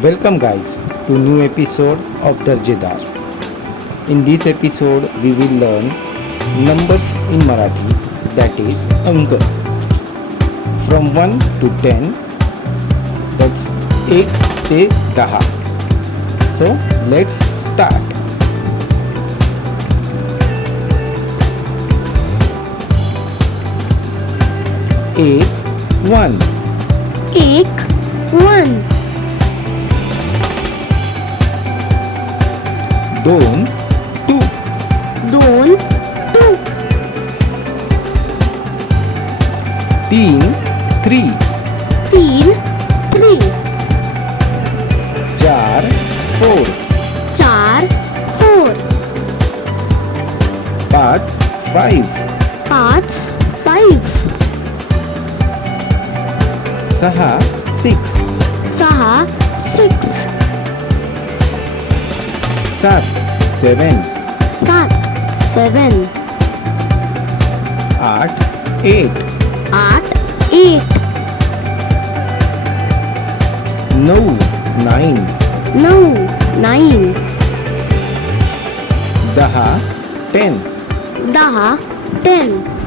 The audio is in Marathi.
Welcome guys to new episode of Darjedar. In this episode we will learn numbers in Marathi, that is अंक from 1 to 10, that's 1 ते 10. So let's start. एक 1, एक 1 दोन 2, 2 2 तीन 3, 3 3 चार 4, 4 4 पाच 5, 5 5 सहा 6, 6 6 सात 7, 7 7 आठ 8, 8 8 नऊ 9, 9 9 दहा 10, 10 10